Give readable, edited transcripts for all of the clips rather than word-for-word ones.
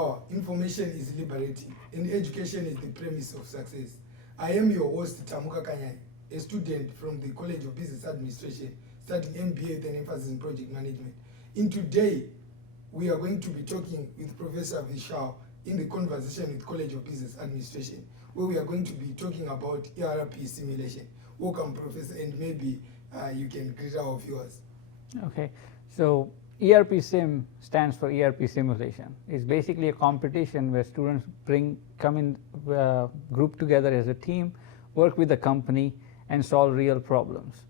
power, information is liberating, and education is the premise of success. I am your host, Tamuka Kanyai, a student from the College of Business Administration, studying MBA with an emphasis in project management. In today, we are going to be talking with Professor Vishal in the conversation with College of Business Administration, where we are going to be talking about ERP simulation. Welcome, Professor, and maybe you can greet our viewers. Okay, so ERPsim stands for ERP simulation. It's basically a competition where students come in group together as a team, work with the company, and solve real problems.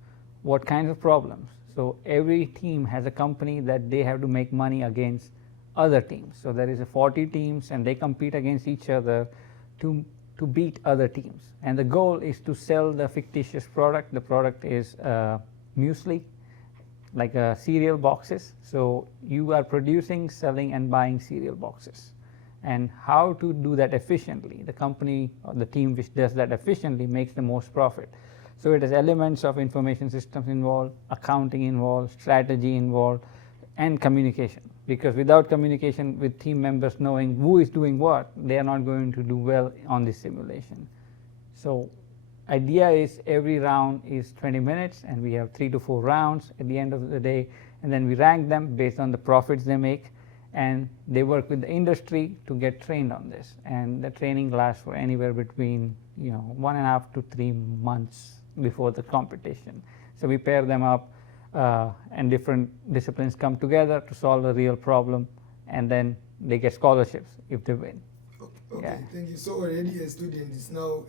What kinds of problems? So every team has a company that they have to make money against other teams. So there is 40 teams, and they compete against each other to beat other teams. And the goal is to sell the fictitious product. The product is muesli, like cereal boxes. So you are producing, selling, and buying cereal boxes. And how to do that efficiently? The company or the team which does that efficiently makes the most profit. So it has elements of information systems involved, accounting involved, strategy involved, and communication. Because without communication with team members knowing who is doing what, they are not going to do well on this simulation. So idea is every round is 20 minutes, and we have 3 to 4 rounds at the end of the day, and then we rank them based on the profits they make, and they work with the industry to get trained on this. And the training lasts for anywhere between 1.5 to 3 months before the competition. So we pair them up, and different disciplines come together to solve a real problem, and then they get scholarships if they win. Okay, yeah. Thank you. So already a student is now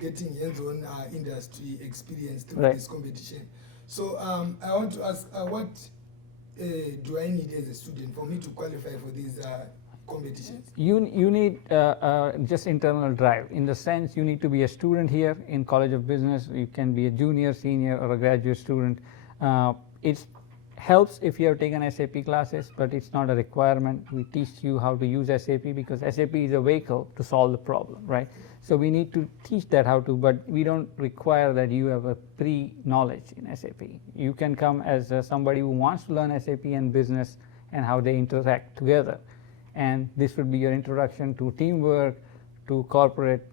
getting hands-on industry experience through this competition. So I want to ask, what do I need as a student for me to qualify for these competitions? You need just internal drive. In the sense, you need to be a student here in College of Business. You can be a junior, senior, or a graduate student. It helps if you have taken SAP classes, but it's not a requirement. We teach you how to use SAP because SAP is a vehicle to solve the problem, right? So we need to teach that how to, but we don't require that you have a pre-knowledge in SAP. You can come as somebody who wants to learn SAP and business and how they interact together. And this would be your introduction to teamwork, to corporate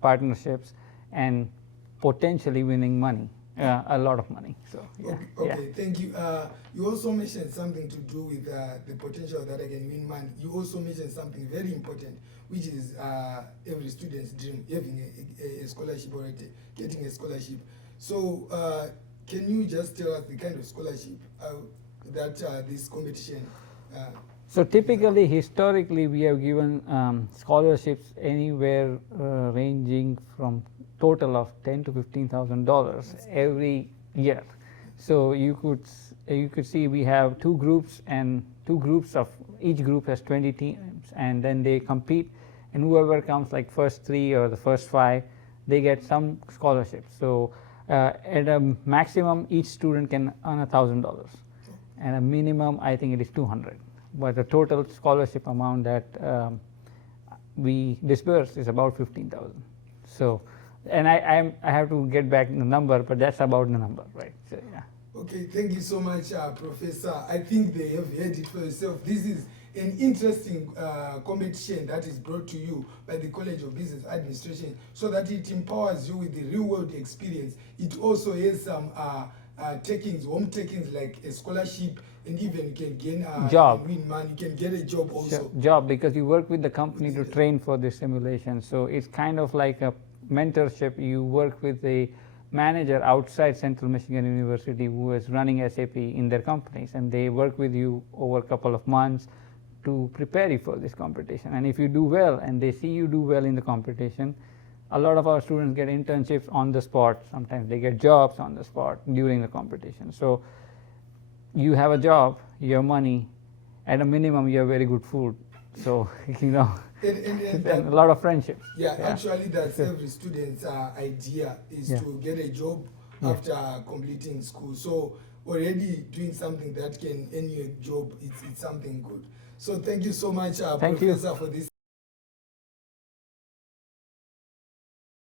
partnerships, and potentially winning money. A lot of money. So yeah. Okay. Thank you. You also mentioned something to do with the potential that I can win money. You also mentioned something very important, which is every student's dream, having a scholarship or getting a scholarship. So can you just tell us the kind of scholarship that this competition? So typically, historically, we have given scholarships anywhere ranging from total of $10,000 to $15,000 every year. So you could see we have 2 groups, and 2 groups of each group has 20 teams, and then they compete, and whoever comes like first 3 or the first 5, they get some scholarships. So at a maximum, each student can earn $1,000, and a minimum, I think it is $200. But the total scholarship amount that we disperse is about $15,000. So. And I have to get back the number, but that's about the number, right? So, yeah. Okay, thank you so much, Professor. I think they have heard it for yourself. This is an interesting competition that is brought to you by the College of Business Administration so that it empowers you with the real-world experience. It also has some home takings like a scholarship, and even you can gain job. Win money. You can get a job also. Sure. Job, because you work with the company to train for this simulation. So it's kind of like a mentorship. You work with a manager outside Central Michigan University who is running SAP in their companies, and they work with you over a couple of months to prepare you for this competition. And if you do well and they see you do well in the competition, a lot of our students get internships on the spot. Sometimes they get jobs on the spot during the competition. So you have a job, you have money, at a minimum you have very good food. So and a lot of friendships. Yeah, actually that's every student's idea is to get a job after completing school. So already doing something that can earn you a job, it's something good. So thank you so much, Professor, for this.